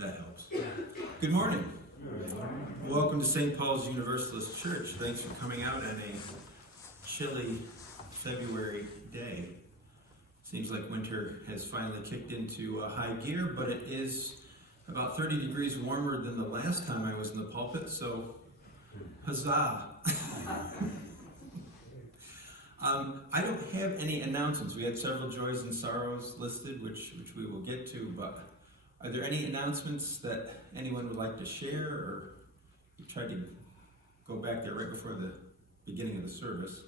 That helps. Good morning. Welcome to St. Paul's Universalist Church. Thanks for coming out on a chilly February day. Seems like winter has finally kicked into high gear, but it is about 30 degrees warmer than the last time I was in the pulpit, so huzzah. I don't have any announcements. We had several joys and sorrows listed, which we will get to, but are there any announcements that anyone would like to share, or you tried to go back there right before the beginning of the service?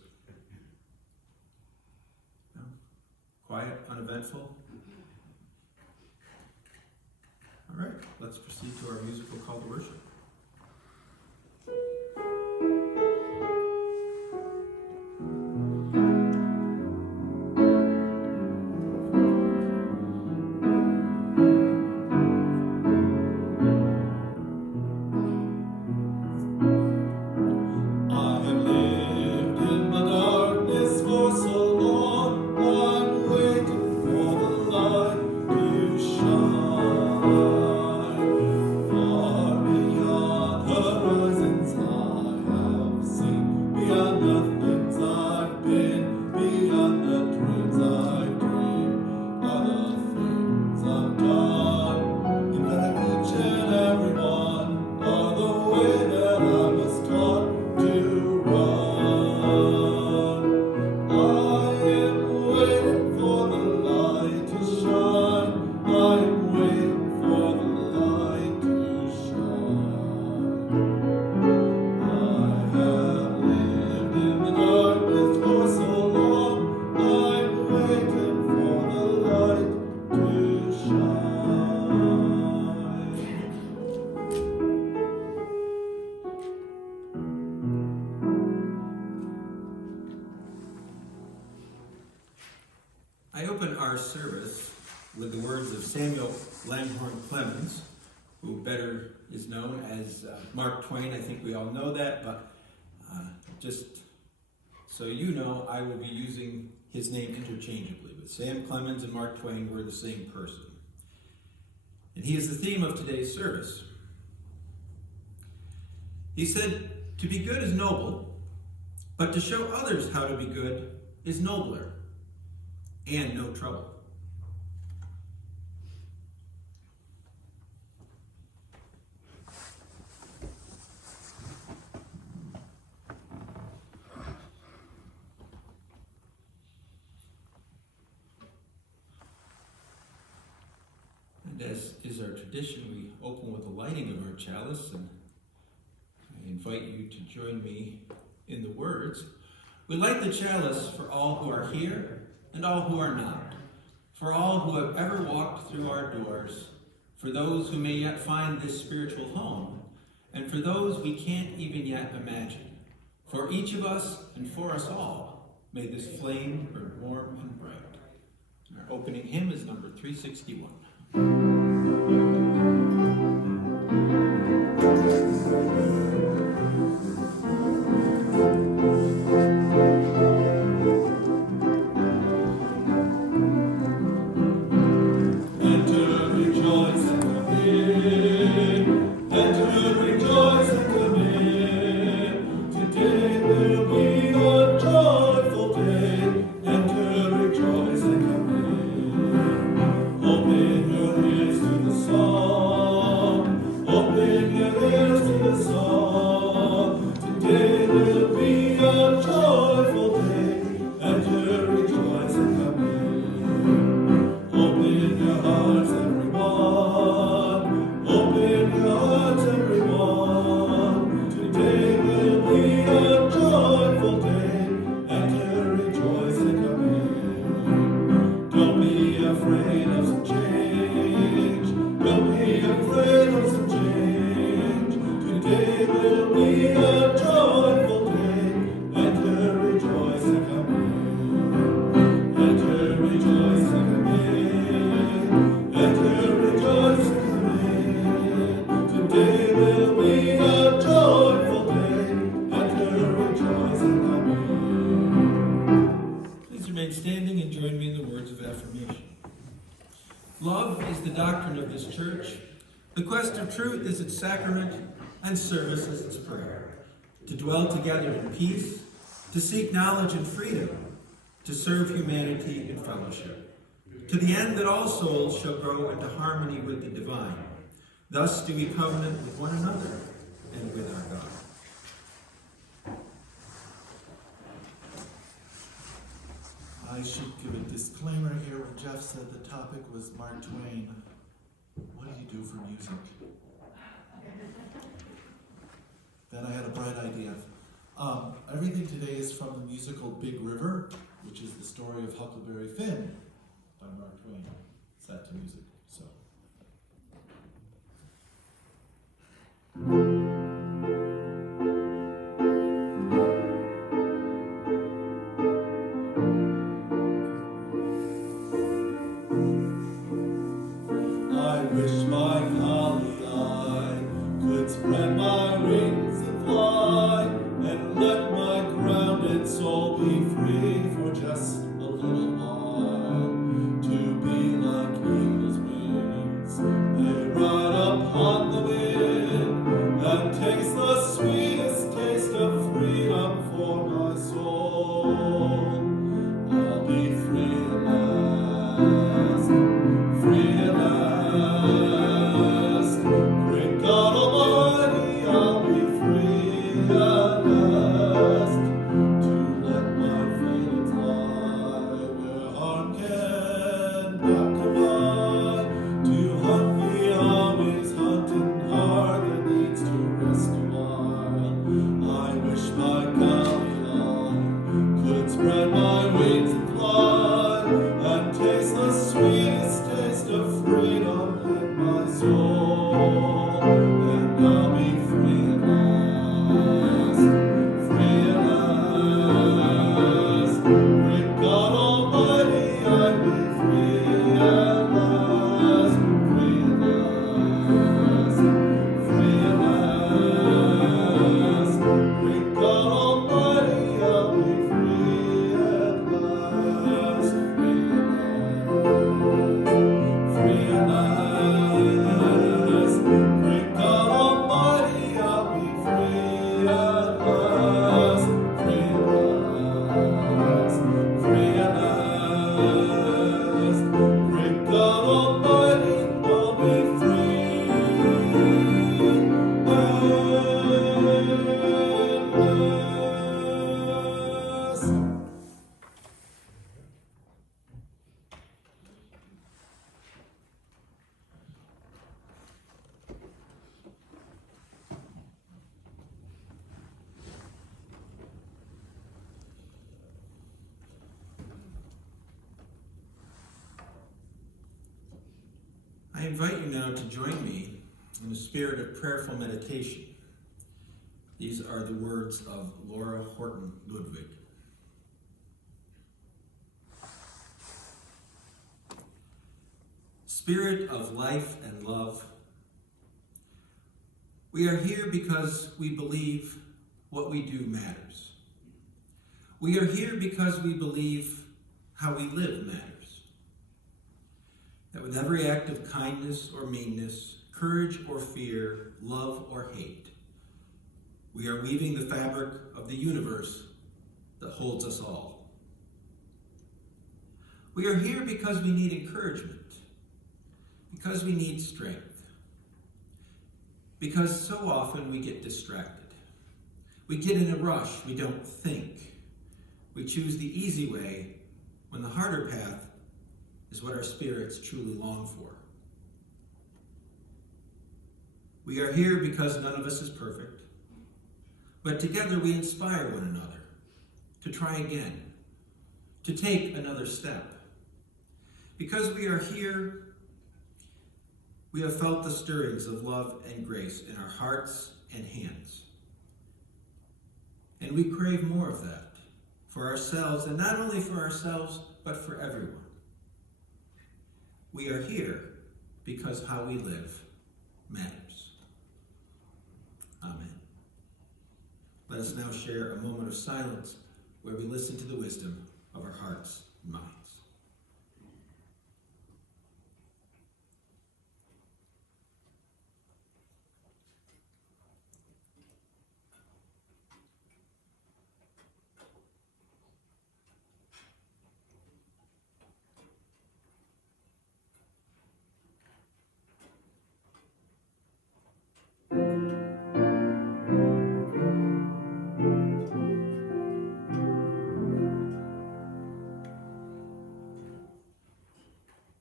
No? Quiet, uneventful? All right, let's proceed to our musical call to worship. I open our service with the words of Samuel Langhorne Clemens, who better is known as Mark Twain. I think we all know that, but just so you know, I will be using his name interchangeably. But Sam Clemens and Mark Twain were the same person. And he is the theme of today's service. He said, "To be good is noble, but to show others how to be good is nobler, and no trouble." as is our tradition, we open with the lighting of our chalice, and I invite you to join me in the words. We light the chalice for all who are here and all who are not, for all who have ever walked through our doors, for those who may yet find this spiritual home, and for those we can't even yet imagine. For each of us and for us all, may this flame burn warm and bright. And our opening hymn is number 361. Standing and join me in the words of affirmation. Love is the doctrine of this church. The quest of truth is its sacrament, and service is its prayer. To dwell together in peace, to seek knowledge and freedom, to serve humanity in fellowship, to the end that all souls shall grow into harmony with the divine. Thus do we covenant with one another and with our God. I should give a disclaimer here. When Jeff said the topic was Mark Twain, what do you do for music? Then I had a bright idea. Everything today is from the musical Big River, which is the story of Huckleberry Finn by Mark Twain, set to music. So. Spread my wings and fly, and let my grounded soul be free for just a little while. To be like eagle's wings, they ride upon the wind, and taste the sweetest taste of freedom for my soul. I'll be free at last, free at last. Great God Almighty, I'll be free at last, to let my feelings lie where harm can not come by, to hunt the always hunting heart that needs to rest a while. I wish my golly line could spread my wings and fly, and taste the sweetest taste of freedom in my soul. And I'll be free at last, free at last. Great God Almighty, I'll be free at last, free at last, free at last. Great God Almighty, I'll be free at last, free at last, great God Almighty, I'll be free at last, free at last, free at last, great God Almighty, I'll be free at last. invite you now to join me in a spirit of prayerful meditation. These are the words of Laura Horton Ludwig. Spirit of life and love, we are here because we believe what we do matters. We are here because we believe how we live matters. That with every act of kindness or meanness, courage or fear, love or hate, we are weaving the fabric of the universe that holds us all. We are here because we need encouragement, because we need strength, because so often we get distracted. We get in a rush, we don't think. We choose the easy way when the harder path is what our spirits truly long for. We are here because none of us is perfect, but together we inspire one another to try again, to take another step. Because we are here, we have felt the stirrings of love and grace in our hearts and hands. And we crave more of that for ourselves, and not only for ourselves, but for everyone. We are here because how we live matters. Amen. Let us now share a moment of silence where we listen to the wisdom of our hearts and minds.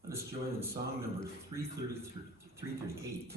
Let us join in song number 338.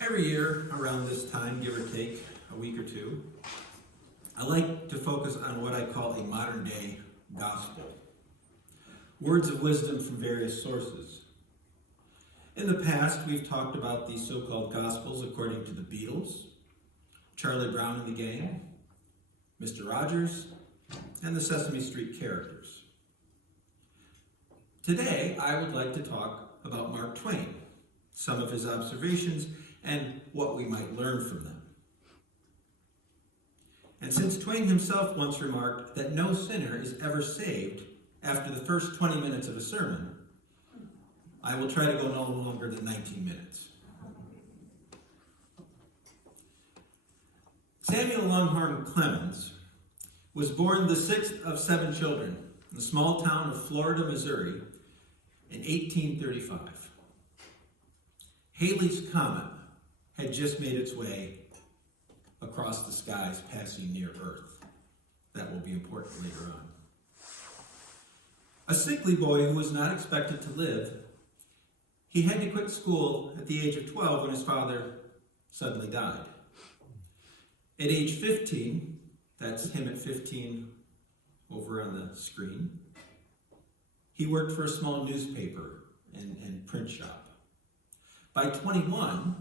Every year around this time, give or take a week or two, I like to focus on what I call a modern day gospel. Words of wisdom from various sources. In the past, we've talked about these so-called gospels according to the Beatles, Charlie Brown and the Gang, Mr. Rogers, and the Sesame Street characters. Today, I would like to talk about Mark Twain some of his observations, and what we might learn from them. And since Twain himself once remarked that no sinner is ever saved after the first 20 minutes of a sermon, I will try to go no longer than 19 minutes. Samuel Longhorn Clemens was born the sixth of 7 children in the small town of Florida, Missouri in 1835. Halley's Comet had just made its way across the skies, passing near Earth. That will be important later on. A sickly boy who was not expected to live, he had to quit school at the age of 12 when his father suddenly died. At age 15, that's him at 15 over on the screen, he worked for a small newspaper and print shop. By 21,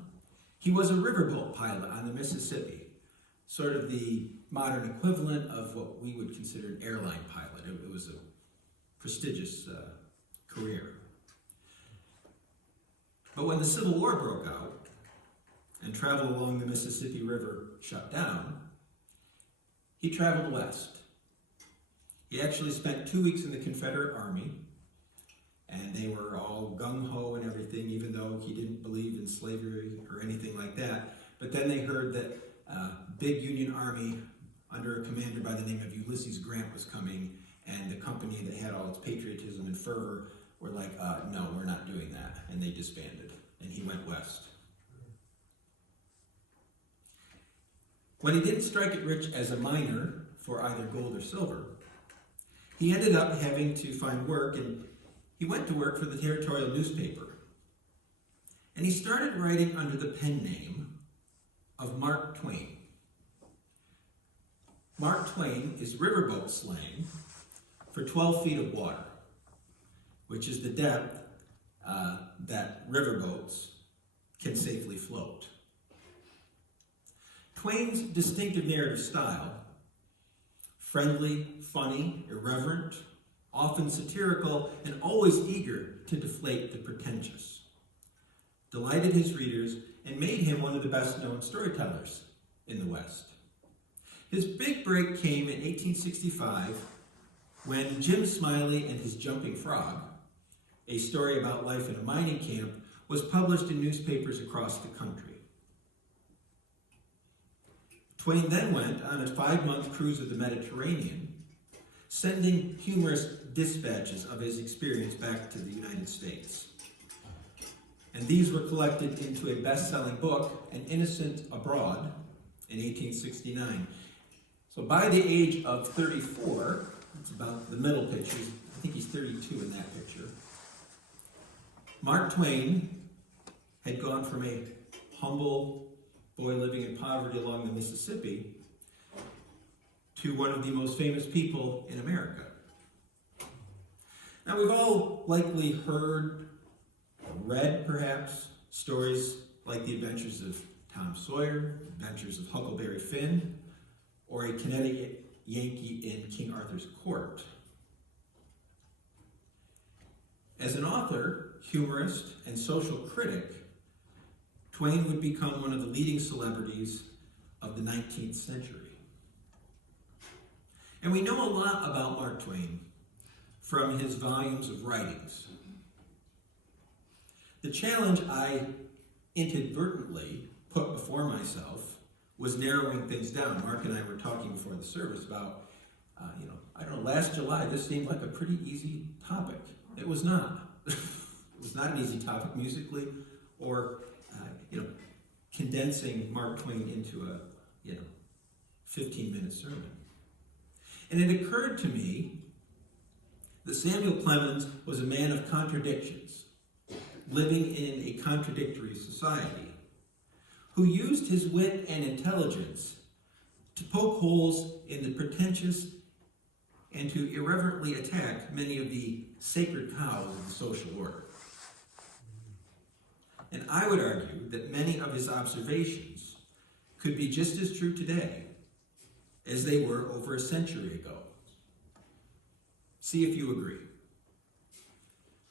he was a riverboat pilot on the Mississippi, sort of the modern equivalent of what we would consider an airline pilot. It was a prestigious career. But when the Civil War broke out and travel along the Mississippi River shut down, he traveled west. He actually spent 2 weeks in the Confederate Army, and they were all gung-ho and everything, even though he didn't believe in slavery or anything like that. But then they heard that a big Union Army under a commander by the name of Ulysses Grant was coming, and the company that had all its patriotism and fervor were like, no, we're not doing that, and they disbanded, and he went west. When he didn't strike it rich as a miner for either gold or silver, he ended up having to find work, and he went to work for the territorial newspaper. And he started writing under the pen name of Mark Twain. Mark Twain is riverboat slang for 12 feet of water, which is the depth that riverboats can safely float. Twain's distinctive narrative style, friendly, funny, irreverent, often satirical, and always eager to deflate the pretentious, delighted his readers and made him one of the best-known storytellers in the West. His big break came in 1865 when Jim Smiley and His Jumping Frog, a story about life in a mining camp, was published in newspapers across the country. Twain then went on a 5-month cruise of the Mediterranean, sending humorous dispatches of his experience back to the United States. And these were collected into a best-selling book, An Innocent Abroad, in 1869. So by the age of 34, it's about the middle picture, I think he's 32 in that picture, Mark Twain had gone from a humble boy living in poverty along the Mississippi to one of the most famous people in America. Now, we've all likely heard, or read perhaps, stories like the adventures of Tom Sawyer, adventures of Huckleberry Finn, or a Connecticut Yankee in King Arthur's court. As an author, humorist, and social critic, Twain would become one of the leading celebrities of the 19th century. And we know a lot about Mark Twain from his volumes of writings. The challenge I inadvertently put before myself was narrowing things down. Mark and I were talking before the service about, I don't know, last July, this seemed like a pretty easy topic. It was not. It was not an easy topic musically, or, condensing Mark Twain into a, 15-minute sermon. And it occurred to me that Samuel Clemens was a man of contradictions, living in a contradictory society, who used his wit and intelligence to poke holes in the pretentious and to irreverently attack many of the sacred cows of the social order. And I would argue that many of his observations could be just as true today as they were over a century ago. See if you agree.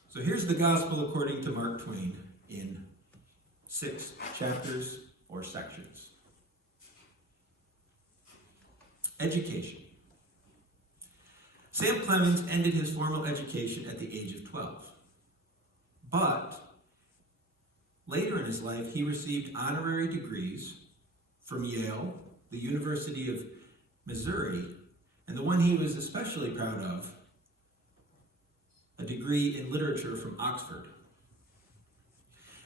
So here's the gospel according to Mark Twain in 6 chapters or sections. Education. Sam Clemens ended his formal education at the age of 12. But later in his life, he received honorary degrees from Yale, the University of Missouri, and the one he was especially proud of, a degree in literature from Oxford.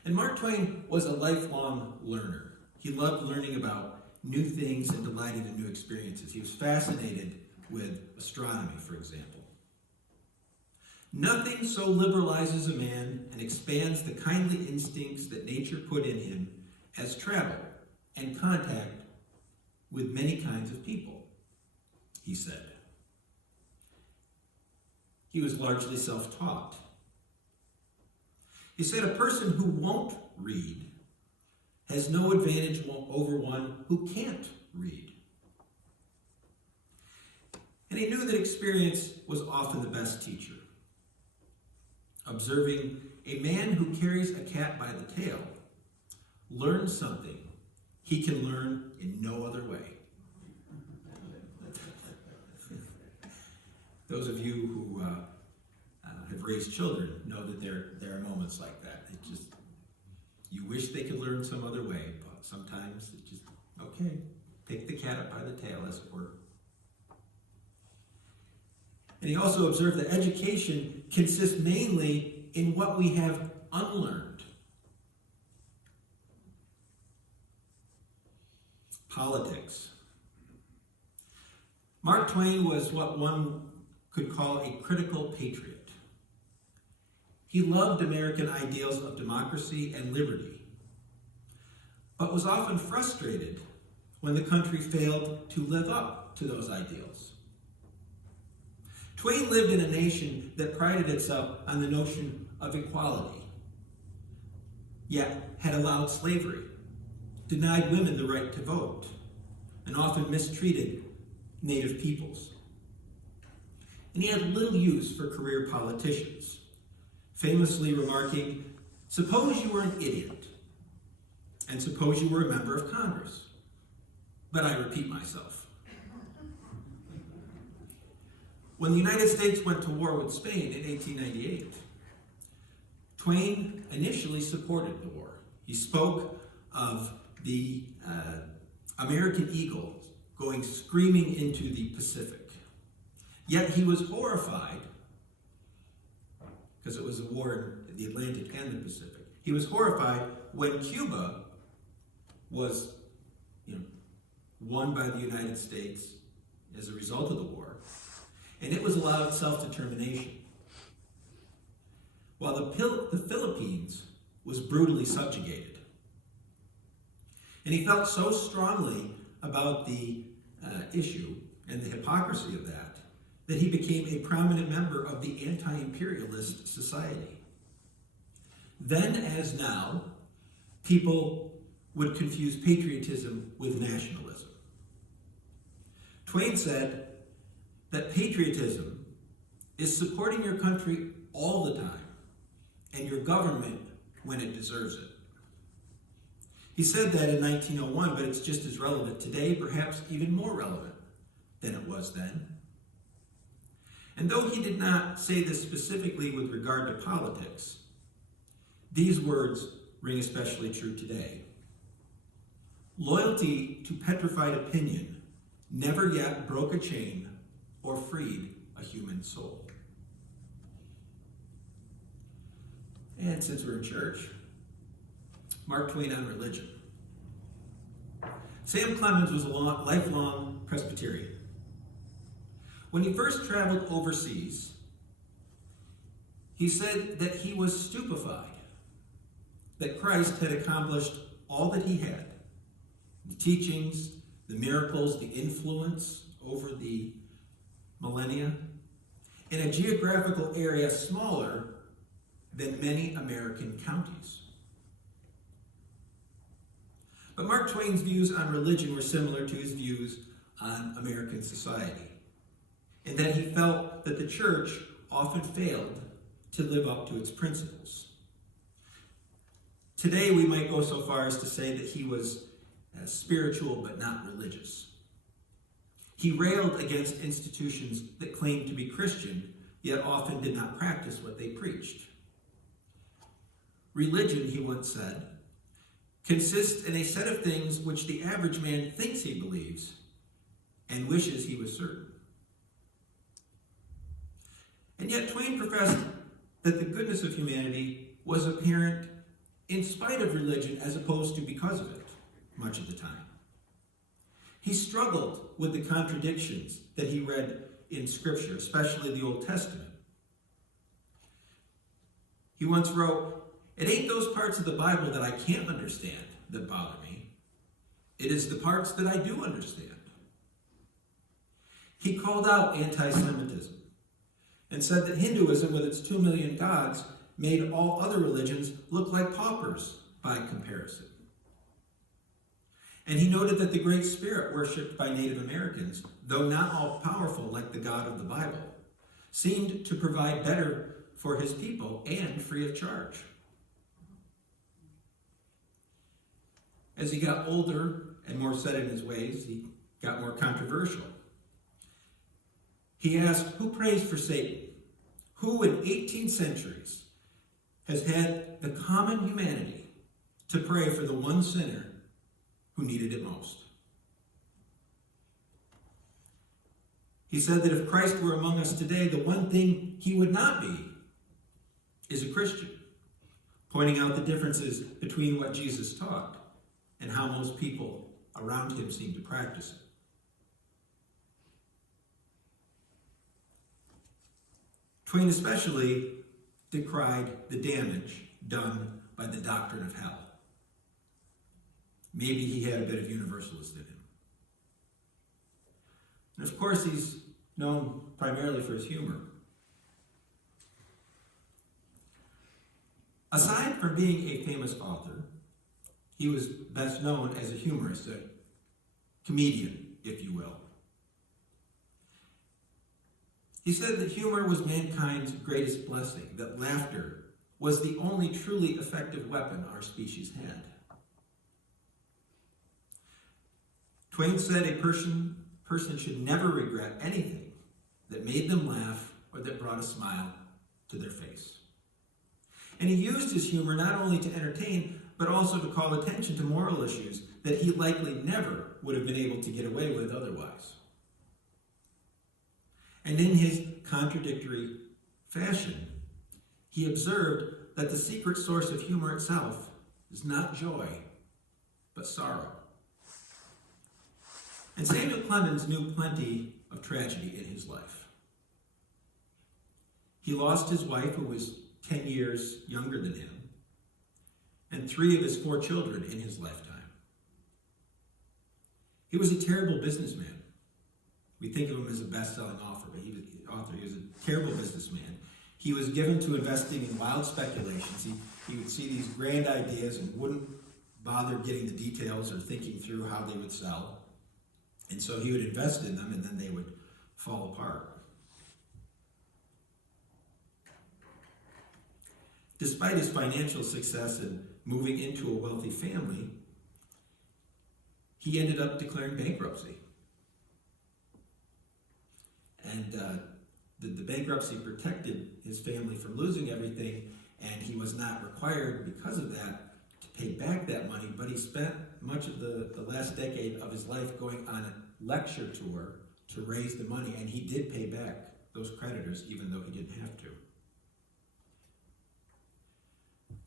And Mark Twain was a lifelong learner. He loved learning about new things and delighted in new experiences. He was fascinated with astronomy, for example. Nothing so liberalizes a man and expands the kindly instincts that nature put in him as travel and contact with many kinds of people, he said. He was largely self-taught. He said a person who won't read has no advantage over one who can't read. And he knew that experience was often the best teacher. Observing a man who carries a cat by the tail learns something he can learn in no other way. Those of you who have raised children know that there are moments like that. It just, you wish they could learn some other way, but sometimes it just, okay, take the cat up by the tail, as it were. And he also observed that education consists mainly in what we have unlearned. Politics. Mark Twain was what one could call a critical patriot. He loved American ideals of democracy and liberty, but was often frustrated when the country failed to live up to those ideals. Twain lived in a nation that prided itself on the notion of equality, yet had allowed slavery, denied women the right to vote, and often mistreated native peoples. And he had little use for career politicians, famously remarking, "Suppose you were an idiot, and suppose you were a member of Congress." But I repeat myself. When the United States went to war with Spain in 1898, Twain initially supported the war. He spoke of the American eagle going screaming into the Pacific. Yet he was horrified, because it was a war in the Atlantic and the Pacific. He was horrified when Cuba was, won by the United States as a result of the war, and it was allowed self-determination, while the Philippines was brutally subjugated. And he felt so strongly about the issue and the hypocrisy of that he became a prominent member of the anti-imperialist society. Then, as now, people would confuse patriotism with nationalism. Twain said that patriotism is supporting your country all the time and your government when it deserves it. He said that in 1901, but it's just as relevant today, perhaps even more relevant than it was then. And though he did not say this specifically with regard to politics, these words ring especially true today. Loyalty to petrified opinion never yet broke a chain or freed a human soul. And since we're in church, Mark Twain on religion. Sam Clemens was a lifelong Presbyterian. When he first traveled overseas, he said that he was stupefied that Christ had accomplished all that he had. The teachings, the miracles, the influence over the millennia, in a geographical area smaller than many American counties. But Mark Twain's views on religion were similar to his views on American society, in that he felt that the church often failed to live up to its principles. Today we might go so far as to say that he was spiritual but not religious. He railed against institutions that claimed to be Christian, yet often did not practice what they preached. Religion, he once said, consists in a set of things which the average man thinks he believes and wishes he was certain. And yet Twain professed that the goodness of humanity was apparent in spite of religion as opposed to because of it, much of the time. He struggled with the contradictions that he read in Scripture, especially the Old Testament. He once wrote, "It ain't those parts of the Bible that I can't understand that bother me. It is the parts that I do understand." He called out anti-Semitism and said that Hinduism, with its 2 million gods, made all other religions look like paupers by comparison. And he noted that the Great Spirit worshipped by Native Americans, though not all powerful like the God of the Bible, seemed to provide better for his people and free of charge. As he got older and more set in his ways, he got more controversial. He asked, who prays for Satan? Who in 18 centuries has had the common humanity to pray for the one sinner who needed it most? He said that if Christ were among us today, the one thing he would not be is a Christian, pointing out the differences between what Jesus taught and how most people around him seem to practice it. Twain especially decried the damage done by the doctrine of hell. Maybe he had a bit of universalist in him. And of course, he's known primarily for his humor. Aside from being a famous author, he was best known as a humorist, a comedian, if you will. He said that humor was mankind's greatest blessing, that laughter was the only truly effective weapon our species had. Twain said a person should never regret anything that made them laugh or that brought a smile to their face. And he used his humor not only to entertain, but also to call attention to moral issues that he likely never would have been able to get away with otherwise. And in his contradictory fashion, he observed that the secret source of humor itself is not joy, but sorrow. And Samuel Clemens knew plenty of tragedy in his life. He lost his wife, who was 10 years younger than him, and 3 of his 4 children in his lifetime. He was a terrible businessman. We think of him as a best-selling author, but he was a terrible businessman. He was given to investing in wild speculations. He would see these grand ideas and wouldn't bother getting the details or thinking through how they would sell. And so he would invest in them, and then they would fall apart. Despite his financial success and moving into a wealthy family, he ended up declaring bankruptcy. And the bankruptcy protected his family from losing everything, and he was not required, because of that, to pay back that money, but he spent much of the last decade of his life going on a lecture tour to raise the money, and he did pay back those creditors, even though he didn't have to.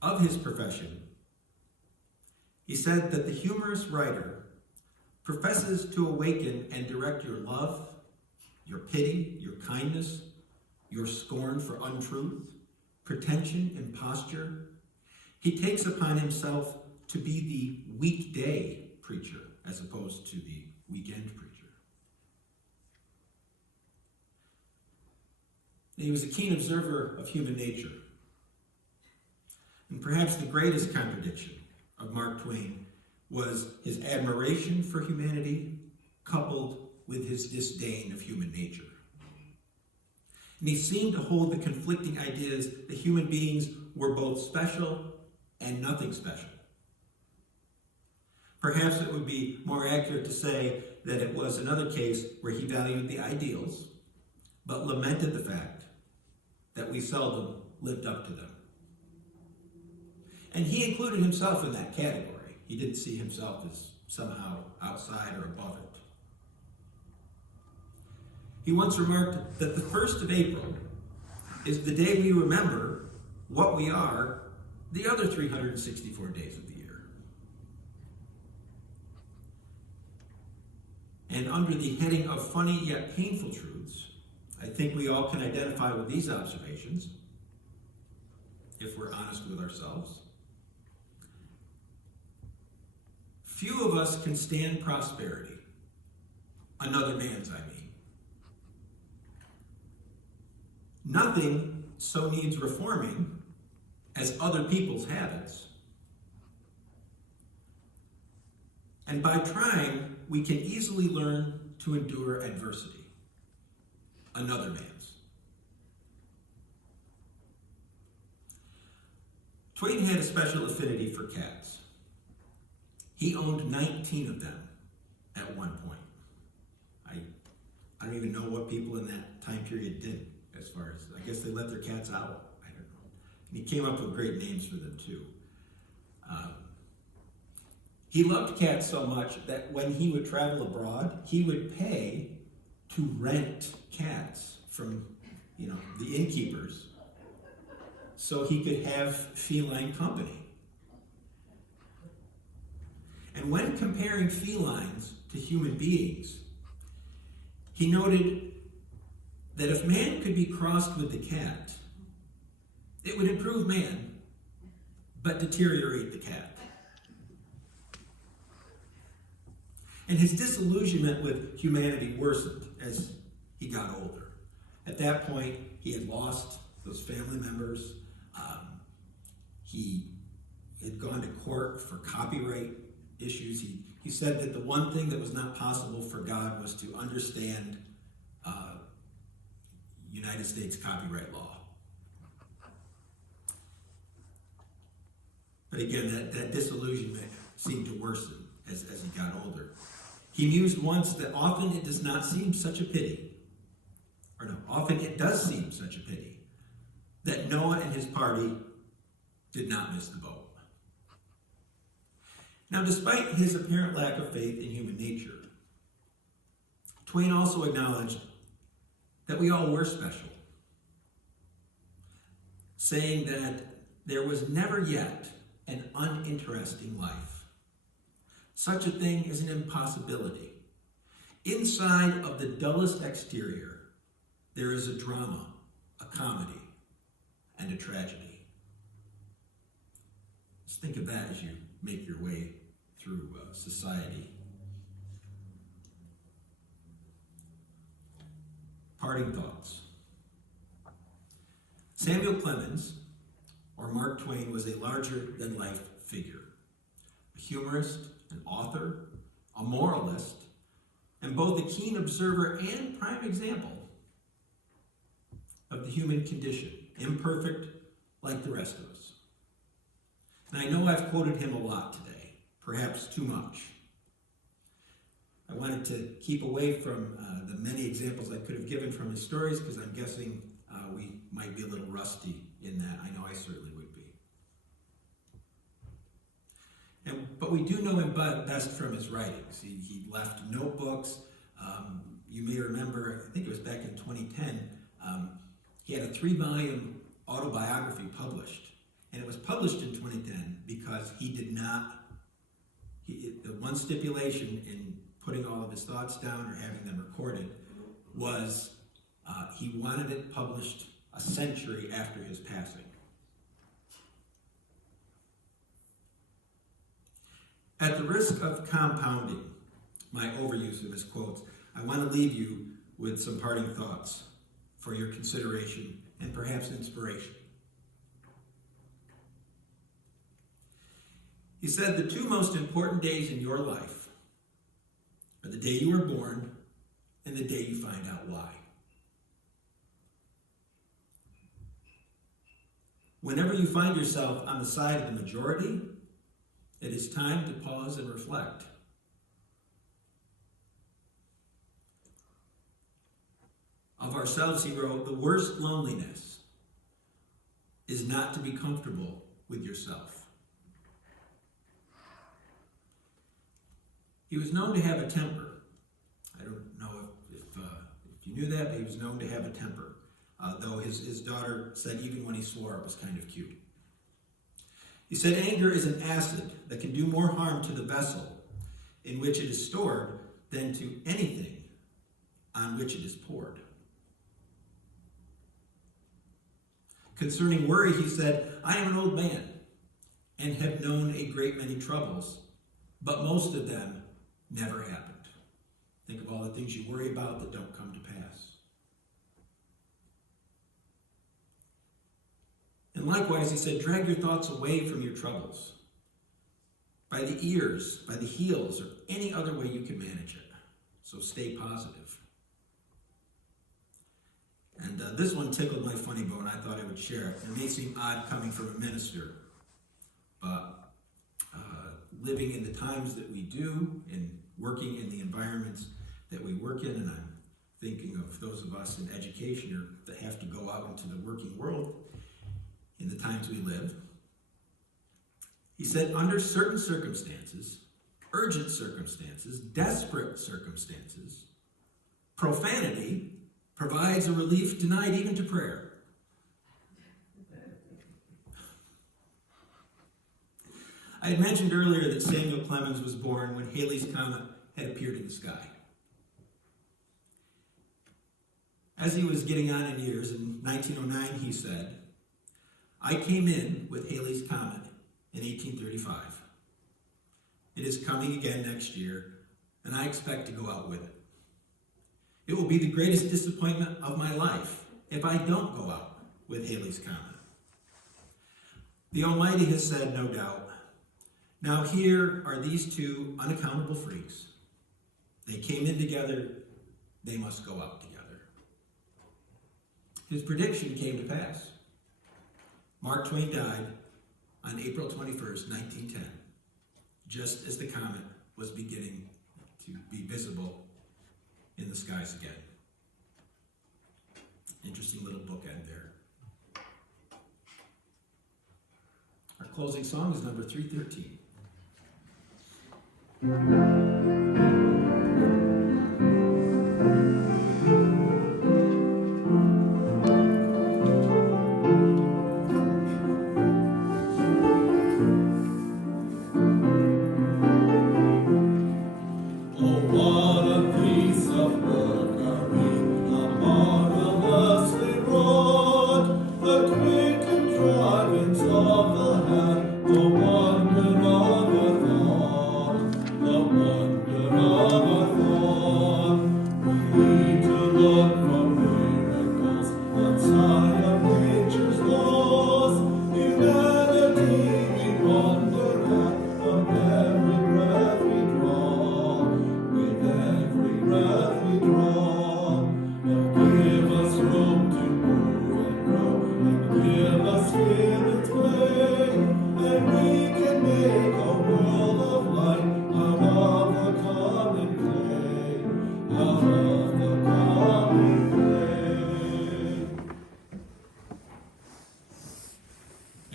Of his profession, he said that the humorous writer professes to awaken and direct your love, your pity, your kindness, your scorn for untruth, pretension, imposture. He takes upon himself to be the weekday preacher as opposed to the weekend preacher. And he was a keen observer of human nature. And perhaps the greatest contradiction of Mark Twain was his admiration for humanity coupled with his disdain of human nature. And he seemed to hold the conflicting ideas that human beings were both special and nothing special. Perhaps it would be more accurate to say that it was another case where he valued the ideals, but lamented the fact that we seldom lived up to them. And he included himself in that category. He didn't see himself as somehow outside or above it. He once remarked that the 1st of April is the day we remember what we are the other 364 days of the year. And under the heading of funny yet painful truths, I think we all can identify with these observations, if we're honest with ourselves. Few of us can stand prosperity, another man's, I mean. Nothing so needs reforming as other people's habits. And by trying, we can easily learn to endure adversity, another man's. Twain had a special affinity for cats. He owned 19 of them at one point. I don't even know what people in that time period did as far as, I guess they let their cats out. I don't know. And he came up with great names for them too. He loved cats so much that when he would travel abroad, he would pay to rent cats from, the innkeepers so he could have feline company. And when comparing felines to human beings, he noted that if man could be crossed with the cat, it would improve man, but deteriorate the cat. And his disillusionment with humanity worsened as he got older. At that point, he had lost those family members. He had gone to court for copyright issues. He said that the one thing that was not possible for God was to understand United States copyright law. But again, that disillusionment seemed to worsen as he got older. He mused once that often it does not seem such a pity, often it does seem such a pity, that Noah and his party did not miss the boat. Now, despite his apparent lack of faith in human nature, Twain also acknowledged that we all were special, saying that there was never yet an uninteresting life. Such a thing is an impossibility. Inside of the dullest exterior, there is a drama, a comedy, and a tragedy. Just think of that as you make your way through society. Parting thoughts. Samuel Clemens, or Mark Twain, was a larger-than-life figure, a humorist, an author, a moralist, and both a keen observer and prime example of the human condition, imperfect like the rest of us. And I know I've quoted him a lot today, perhaps too much. I wanted to keep away from the many examples I could have given from his stories because I'm guessing we might be a little rusty in that. I know I certainly would be. But we do know him best from his writings. He left notebooks. You may remember, I think it was back in 2010, he had a 3-volume autobiography published. And it was published in 2010 because he did not, the one stipulation in putting all of his thoughts down or having them recorded was he wanted it published a century after his passing. At the risk of compounding my overuse of his quotes, I want to leave you with some parting thoughts for your consideration and perhaps inspiration. He said, the 2 most important days in your life are the day you were born and the day you find out why. Whenever you find yourself on the side of the majority, it is time to pause and reflect. Of ourselves, he wrote, the worst loneliness is not to be comfortable with yourself. He was known to have a temper. I don't know if you knew that, but he was known to have a temper. Though his daughter said even when he swore it was kind of cute. He said anger is an acid that can do more harm to the vessel in which it is stored than to anything on which it is poured. Concerning worry, he said, I am an old man and have known a great many troubles, but most of them never happened. Think of all the things you worry about that don't come to pass. And likewise, he said, drag your thoughts away from your troubles by the ears, by the heels, or any other way you can manage it. So stay positive. And this one tickled my funny bone. I thought I would share it. It may seem odd coming from a minister, but living in the times that we do and working in the environments that we work in, and I'm thinking of those of us in education or that have to go out into the working world in the times we live. He said, under certain circumstances, urgent circumstances, desperate circumstances, profanity provides a relief denied even to prayer. I had mentioned earlier that Samuel Clemens was born when Halley's Comet had appeared in the sky. As he was getting on in years, in 1909, he said, I came in with Halley's Comet in 1835. It is coming again next year, and I expect to go out with it. It will be the greatest disappointment of my life if I don't go out with Halley's Comet. The Almighty has said, no doubt, now here are these two unaccountable freaks. They came in together, they must go out together. His prediction came to pass. Mark Twain died on April 21st, 1910, just as the comet was beginning to be visible in the skies again. Interesting little bookend there. Our closing song is number 313.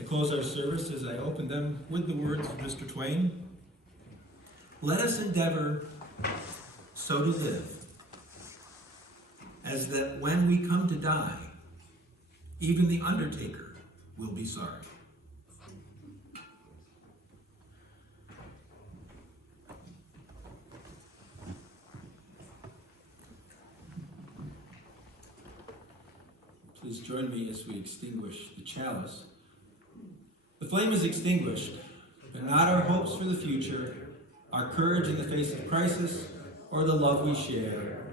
Close our service as I open them with the words of Mr. Twain. Let us endeavor so to live, as that when we come to die, even the undertaker will be sorry. Please join me as we extinguish the chalice. The flame is extinguished, but not our hopes for the future, our courage in the face of crisis, or the love we share